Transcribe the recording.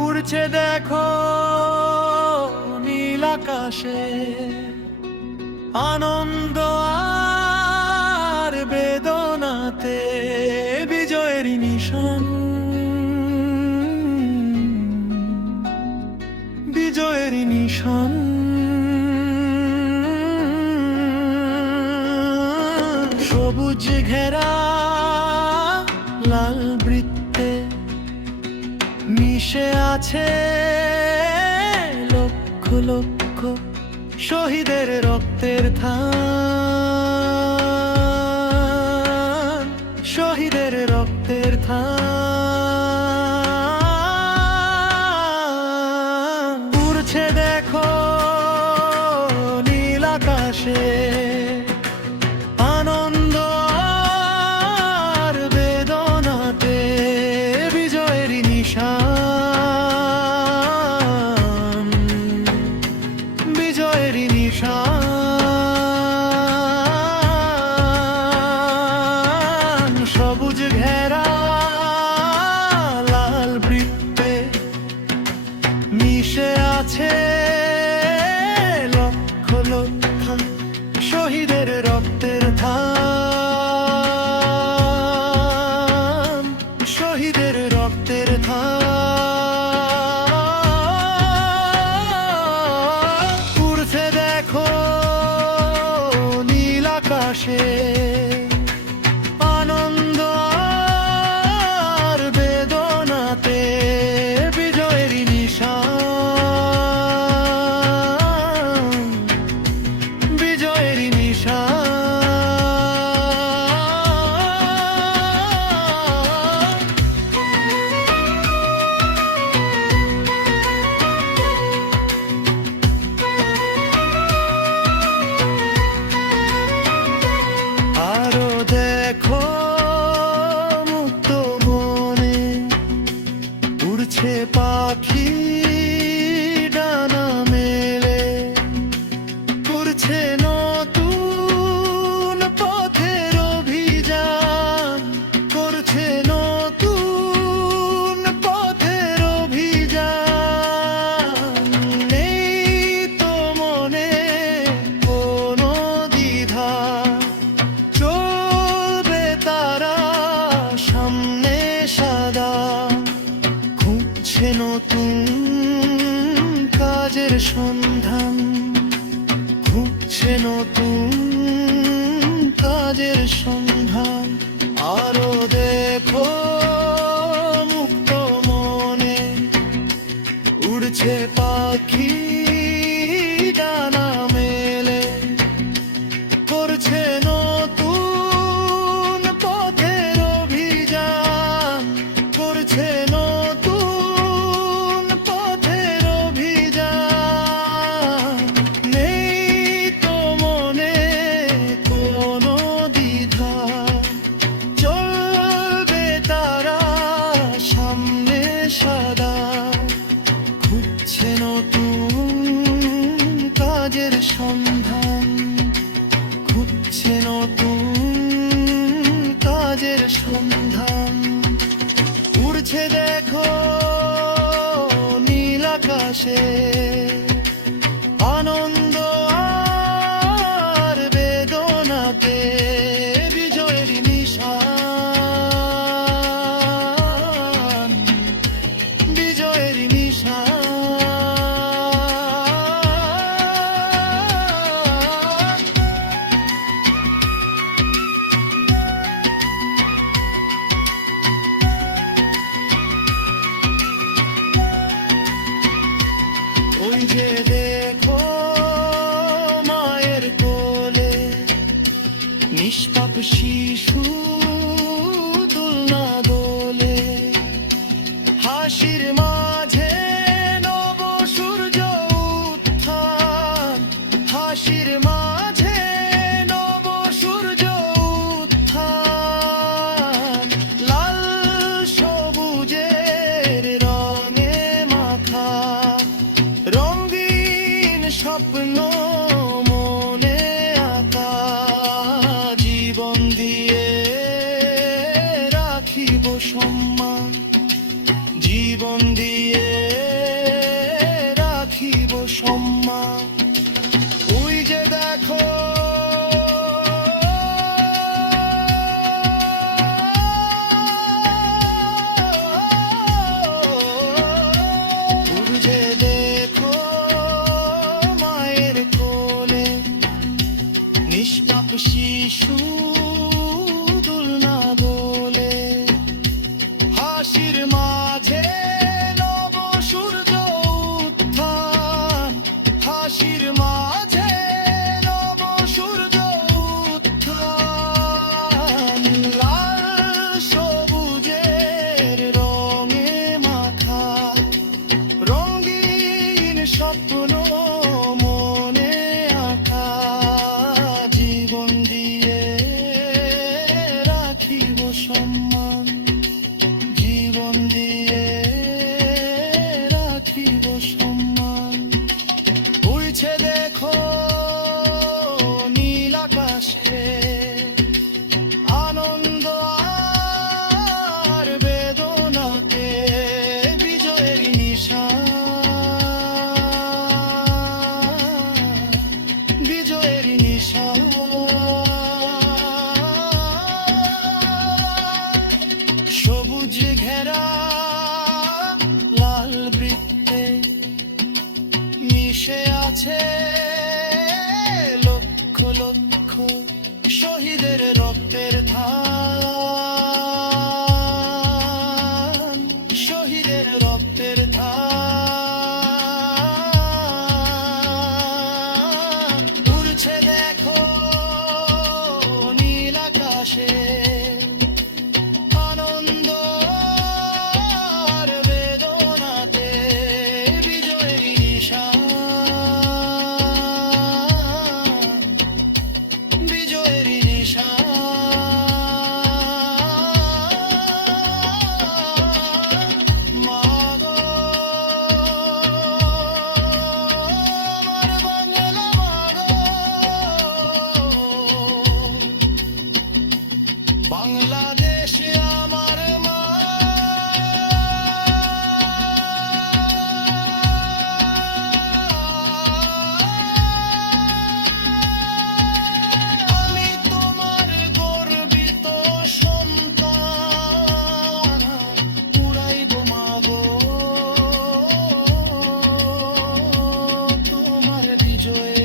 উড়ছে দেখো নীল আকাশে, আনন্দ আর বেদনাতে বিজয়ের নিশান, বিজয়ের নিশান। সবুজ ঘেরা লাল বৃত্তে মিশে আছে লক্ষ লক্ষ শহীদের রক্তের থান, শহীদের রক্তের থান। উড়ছে দেখো নীল আকাশে, আনন্দ আর বেদনাতে বিজয়ের নিশান, বিজয়ের নিশান। সবুজ ঘেরা লাল বৃত্তে মিশে আছে লক্ষ লক্ষ শহীদের রক্তের থান, শহীদের রক্তের থান। উড়ছে দেখো নীল আকাশে, আনন্দ আর বেদনাতে বিজয়ের নিশান, বিজয়ের নিশান। আরো দেখো মুক্ত মনে উড়ছে পাখি ডানা মেলে, করছে নতুন পথের অভিযান, করছে নতুন পথের অভিযান। নেই তো মনে কোনো দ্বিধা, চলবে তারা সামনে সাদা, খুঁজছে নতুন কাজের সন্ধান, খুঁজছে নতুন কাজের সন্ধান। আরো দেখো মুক্ত মনে উড়ছে পাখি ডানা মেলে, করছে নতুন পথের অভিযান, করছে নতুন পথের অভিযান। নেই তো মনে কোনো দ্বিধা, চলবে তারা সামনে সাদা, খুঁজছে নতুন কাজের সন্ধান, খুঁজছে নতুন কাজের সন্ধান। উড়ছে দেখো নীল আকাশে, আনন্দ আর বেদনাতে বিজয়ের নিশান, বিজয়ের নিশান। ওই যে দেখো মায়ের কোলে নিষ্পাপ শিশু দোলনা দোলে, হাসির মাঝে নব সূর্য উত্থান, হাসির মাঝে নব সূর্য উত্থান। লাল সবুজের রঙে মাখা রঙিন স্বপ্ন মনে আঁকা, জীবন দিয়ে রাখিব সম্মান, জীবন দিয়ে সম্মান। ওই যে দেখো ওই যে দেখো মায়ের কোলে নিষ্পাপ শিশু দোলনা দোলে, হাসির মাঝে নব সূর্য উত্থান, হাসির মাঝে নব সূর্য উত্থান। লাল সবুজের রঙে মাখা রঙিন স্বপ্ন মনে আঁকা, জীবন দিয়ে রাখিব সম্মান, জীবন দিয়ে রাখিব সম্মান। উড়ছে দেখো নীল আকাশে আনন্দ আর বেদনাতে বিজয়ের নিশান, বিজয়ের নিশান। সবুজ ঘেরা লাল বৃত্তে মিশে আছে লক্ষ লক্ষ শহীদের রক্তের ধান, শহীদের রক্তের ধান। উড়ছে দেখো নীল আকাশে আনন্দ আর বেদনাতে বিজয়ের নিশান, বিজয়ের নিশান। মা গো আমার বাংলা মা গো, বাংলাদেশে আমার মা। আমি তোমার গর্বিত সন্তান, উড়াইব মা গো তোমার বিজয়ে